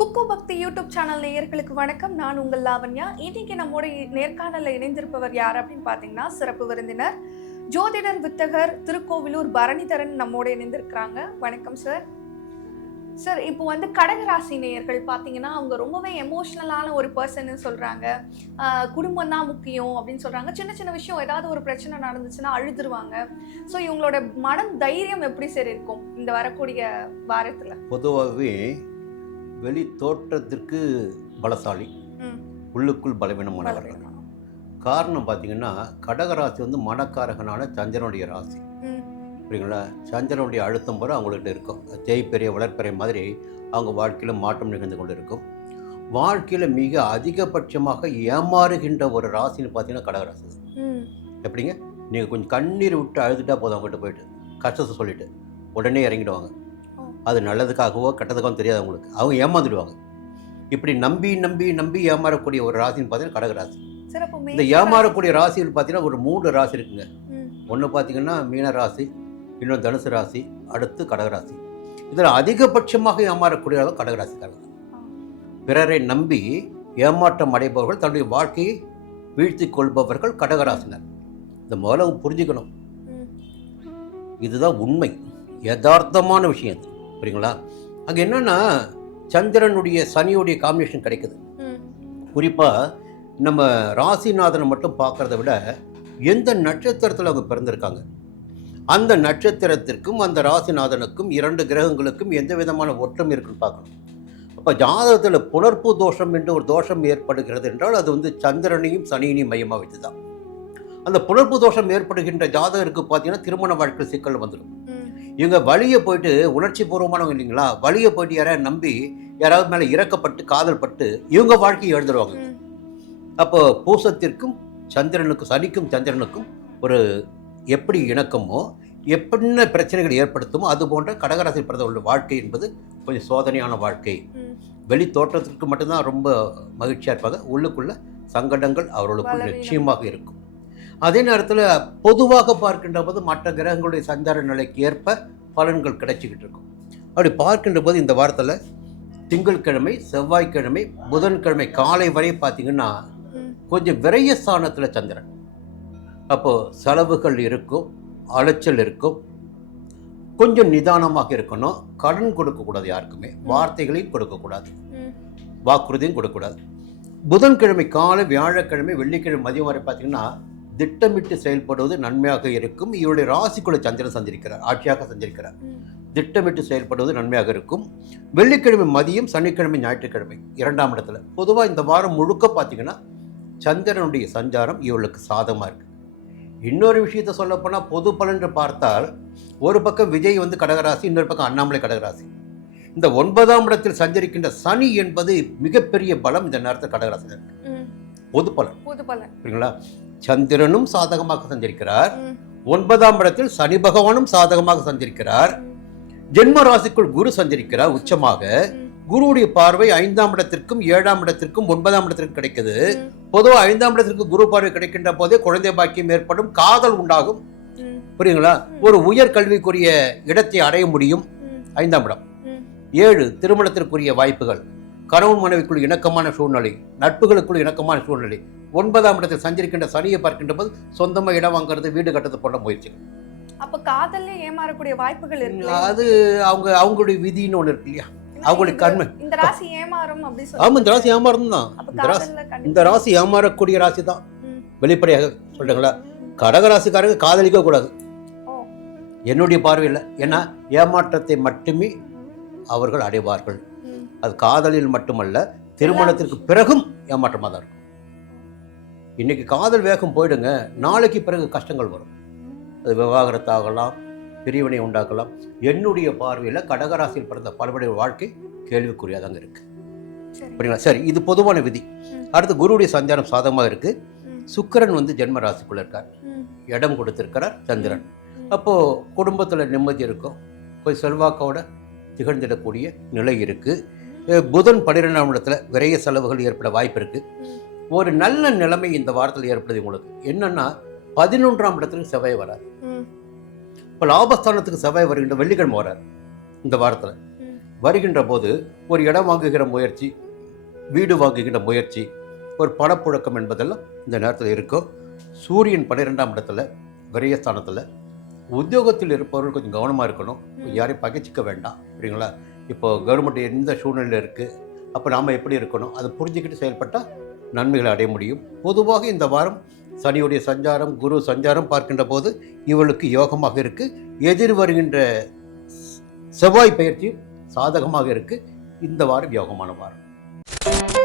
குக்கு பக்தி YouTube channel நேயர்களுக்கு வணக்கம். நான் உங்கள் லாவண்யா. இன்னைக்கு நம்மோட நேர்காணலில் இணைந்திருப்பவர் யார் அப்படின்னு பார்த்தீங்கன்னா, சிறப்பு விருந்தினர் ஜோதிடர் வித்தகர் திருக்கோவிலூர் பரணிதரன் நம்மோட இணைந்திருக்கிறாங்க. வணக்கம் சார். சார், இப்போ கடகராசி நேயர்கள் பார்த்தீங்கன்னா, அவங்க ரொம்பவே எமோஷ்னலான ஒரு பர்சன்னு சொல்கிறாங்க. குடும்பம் தான் முக்கியம் அப்படின்னு சொல்கிறாங்க. சின்ன சின்ன விஷயம் ஏதாவது ஒரு பிரச்சனை நடந்துச்சுன்னா அழுதுருவாங்க. ஸோ இவங்களோட மனம் தைரியம் எப்படி சார் இருக்கும் இந்த வரக்கூடிய வாரத்தில்? பொதுவாகவே வெளி தோற்றத்திற்கு பலசாலி, உள்ளுக்குள் பலவீனமானவர்கள். காரணம் பார்த்தீங்கன்னா, கடகராசி மனக்காரகனான சந்திரனுடைய ராசி. புரியுங்களா? சந்திரனுடைய அழுத்தம் போல அவங்கள்ட்ட இருக்கும். தேய்ப்பெரிய வளர்ப்பெரிய மாதிரி அவங்க வாழ்க்கையில் மாற்றம் நிகழ்ந்து கொண்டு இருக்கும். வாழ்க்கையில் மிக அதிகபட்சமாக ஏமாறுகின்ற ஒரு ராசின்னு பார்த்தீங்கன்னா கடகராசி. எப்படிங்க? நீங்கள் கொஞ்சம் கண்ணீர் விட்டு அழுதுட்டா போதும், அவங்ககிட்ட போயிட்டு கஷ்டத்தை சொல்லிவிட்டு உடனே இறங்கிடுவாங்க. அது நல்லதுக்காகவோ கெட்டதுக்காகவும் தெரியாது அவங்களுக்கு. அவங்க ஏமாந்துடுவாங்க. இப்படி நம்பி நம்பி நம்பி ஏமாறக்கூடிய ஒரு ராசின்னு பார்த்தீங்கன்னா கடகராசி. இந்த ஏமாறக்கூடிய ராசியில் பார்த்தீங்கன்னா ஒரு 3 ராசி இருக்குங்க. ஒன்று பார்த்தீங்கன்னா மீன ராசி, இன்னொன்று தனுசு ராசி, அடுத்து கடகராசி. இதில் அதிகபட்சமாக ஏமாறக்கூடியவர்கள் கடகராசிக்காரர்கள். பிறரை நம்பி ஏமாற்றம் அடைபவர்கள், தன்னுடைய வாழ்க்கையை வீழ்த்தி கொள்பவர்கள் கடகராசினர். இந்த முதல்ல புரிஞ்சுக்கணும். இதுதான் உண்மை, யதார்த்தமான விஷயம் அது. புரியுங்களா? அங்கே என்னன்னா சந்திரனுடைய சனியுடைய காம்பினேஷன் கிடைக்குது. குறிப்பாக நம்ம ராசிநாதனை மட்டும் பார்க்கறத விட எந்த நட்சத்திரத்தில் அவங்க பிறந்திருக்காங்க, அந்த நட்சத்திரத்திற்கும் அந்த ராசிநாதனுக்கும் 2 கிரகங்களுக்கும் எந்த விதமான ஒற்றம் இருக்குன்னு பார்க்கணும். அப்போ ஜாதகத்தில் புணர்ப்பு தோஷம் என்று ஒரு தோஷம் ஏற்படுகிறது என்றால் அது சந்திரனையும் சனியினையும் மையமாக வைத்து தான். அந்த புணர்ப்பு தோஷம் ஏற்படுகின்ற ஜாதகருக்கு பார்த்தீங்கன்னா திருமண வாழ்க்கை சிக்கல் வந்துடும். இவங்க வழியை போயிட்டு, உணர்ச்சி பூர்வமானவங்க இல்லைங்களா, வழியை போயிட்டு யாராவது நம்பி யாராவது மேலே இறக்கப்பட்டு காதல் பட்டு இவங்க வாழ்க்கையை எழுதுருவாங்க. அப்போ பூசத்திற்கும் சந்திரனுக்கும், சனிக்கும் சந்திரனுக்கும் ஒரு எப்படி இணக்கமோ, எப்படின்ன பிரச்சனைகள் ஏற்படுத்துமோ அது போன்ற கடகராசி பிறந்தவர்களுடைய வாழ்க்கை என்பது கொஞ்சம் சோதனையான வாழ்க்கை. வெளி தோற்றத்திற்கு மட்டும்தான் ரொம்ப மகிழ்ச்சியாக இருப்பாங்க. உள்ளுக்குள்ள சங்கடங்கள் அவர்களுக்குள் நிச்சயமாக இருக்கும். அதே நேரத்தில் பொதுவாக பார்க்கின்ற போது மற்ற கிரகங்களுடைய சஞ்சார நிலைக்கு ஏற்ப பலன்கள் கிடைச்சிக்கிட்டு இருக்கும். அப்படி பார்க்கின்ற போது இந்த வாரத்தில் திங்கட்கிழமை, செவ்வாய்க்கிழமை, புதன்கிழமை காலை வரை பார்த்தீங்கன்னா கொஞ்சம் விரய ஸ்தானத்தில் சந்திரன். அப்போது செலவுகள் இருக்கும், அலைச்சல் இருக்கும், கொஞ்சம் நிதானமாக இருக்கணும். கடன் கொடுக்கக்கூடாது, யாருக்குமே வார்த்தைகளையும் கொடுக்கக்கூடாது, வாக்குறுதியும் கொடுக்கக்கூடாது. புதன்கிழமை காலை, வியாழக்கிழமை, வெள்ளிக்கிழமை மதியம் வரை பார்த்தீங்கன்னா திட்டமிட்டு செயல்படுவது நன்மையாக இருக்கும். இவருடைய ராசிக்குள்ள சந்திரன் சஞ்சரிக்கிறார், ஆட்சியாக சஞ்சரிக்கிறார். திட்டமிட்டு செயல்படுவது நன்மையாக இருக்கும். வெள்ளிக்கிழமை மதியம், சனிக்கிழமை, ஞாயிற்றுக்கிழமை 2ஆம் இடத்துல. பொதுவாக இந்த வாரம் முழுக்க பார்த்தீங்கன்னா சந்திரனுடைய சஞ்சாரம் இவர்களுக்கு சாதகமாக இருக்கு. இன்னொரு விஷயத்தை சொல்லப்போனால் பொது பலன் பார்த்தால் ஒரு பக்கம் விஜய் கடகராசி, இன்னொரு பக்கம் அண்ணாமலை கடகராசி. இந்த 9ஆம் இடத்தில் சஞ்சரிக்கின்ற சனி என்பது மிகப்பெரிய பலம் இந்த நேரத்தில் கடகராசி இருக்கு. பொது பலன் புரியுங்களா? சந்திரனும் சாதகமாக சஞ்சரிக்கிறார். 9ஆம் இடத்தில் சனி பகவானும் சாதகமாக சஞ்சரிக்கிறார். ஜென்ம ராசிக்குள் குரு சஞ்சரிக்கிறார் உச்சமாக. குருவுடைய பார்வை 5ஆம் இடத்திற்கும் 7ஆம் இடத்திற்கும் 9ஆம் இடத்திற்கும் கிடைக்குது. பொதுவாக 5ஆம் இடத்திற்கு குரு பார்வை கிடைக்கின்ற போதே குழந்தை பாக்கியம் ஏற்படும், காதல் உண்டாகும். புரியுங்களா? ஒரு உயர் கல்விக்குரிய இடத்தை அடைய முடியும். 5ஆம் இடம். 7 திருமணத்திற்குரிய வாய்ப்புகள், கணவன் மனைவிக்குள் இணக்கமான சூழ்நிலை, நட்புகளுக்குள் இணக்கமான சூழ்நிலை. 9ஆம் இடத்தில் சஞ்சரிக்கின்ற சனியை பார்க்கின்ற போது சொந்தமாக இடம் வாங்குறது, வீடு கட்டது போன்ற முயற்சி. அப்ப காதல்ல ஏமாறக்கூடிய வாய்ப்புகள் இருக்கு. அது அவங்களுடைய விதின்னு ஒன்று இருக்கு இல்லையா, அவங்களுடைய கண்மை. இந்த ராசி ஏமாறும் அப்படி சொல்றாங்க. ஆமா, இந்த ராசி ஏமாறும் தான். இந்த ராசி ஏமாறக்கூடிய ராசி தான். வெளிப்படையாக சொல்றீங்களா? கடகராசிக்காரங்க காதலிக்க கூடாது என்னுடைய பார்வையில். ஏன்னா ஏமாற்றத்தை மட்டுமே அவர்கள் அடைவார்கள். அது காதலில் மட்டுமல்ல, திருமணத்திற்கு பிறகும் ஏமாற்றமாக தான் இருக்கும். இன்னைக்கு காதல் வேகம் போயிடுங்க, நாளைக்கு பிறகு கஷ்டங்கள் வரும். அது விவாகரத்தாகலாம், பிரிவினை உண்டாக்கலாம். என்னுடைய பார்வையில் கடகராசியில் பிறந்த பலருடைய வாழ்க்கை கேள்விக்குறியாதாங்க இருக்கு. புரியுங்களா? சரி, இது பொதுவான விதி. அடுத்து குருவுடைய சஞ்சாரம் சாதகமாக இருக்கு. சுக்கிரன் ஜென்ம ராசிக்குள்ள இருக்கார், இடம் கொடுத்திருக்கிறார் சந்திரன். அப்போ குடும்பத்தில் நிம்மதி இருக்கும், கொஞ்சம் செல்வாக்கோட திகழ்ந்திடக்கூடிய நிலை இருக்கு. புதன் 12ஆம் இடத்துல விரைய செலவுகள் ஏற்பட வாய்ப்பு இருக்கு. ஒரு நல்ல நிலைமை இந்த வாரத்தில் ஏற்படுது உங்களுக்கு. என்னன்னா 11ஆம் இடத்துக்கு செவ்வாய் வரார். இப்போ லாபஸ்தானத்துக்கு செவ்வாய் வருகின்ற வெள்ளிக்கிழமை வரார் இந்த வாரத்தில். வருகின்ற போது ஒரு இடம் வாங்குகிற முயற்சி, வீடு வாங்குகிற முயற்சி, ஒரு பணப்புழக்கம் என்பதெல்லாம் இந்த நேரத்தில் இருக்கும். சூரியன் 12ஆம் இடத்துல விரயஸ்தானத்தில். உத்தியோகத்தில் இருப்பவர்கள் கொஞ்சம் கவனமாக இருக்கணும். யாரையும் பகைச்சிக்க வேண்டாம், சரிங்களா? இப்போ கவர்மெண்ட் எந்த சூழ்நிலையில் இருக்குது, அப்போ நாம் எப்படி இருக்கணும், அதை புரிஞ்சுக்கிட்டு செயல்பட்டால் நன்மைகளை அடைய முடியும். பொதுவாக இந்த வாரம் சனியுடைய சஞ்சாரம், குரு சஞ்சாரம் பார்க்கின்ற போது இவளுக்கு யோகமாக இருக்குது. எதிர் வருகின்ற செவ்வாய் பயிற்சியும் சாதகமாக இருக்குது. இந்த வாரம் யோகமான வாரம்.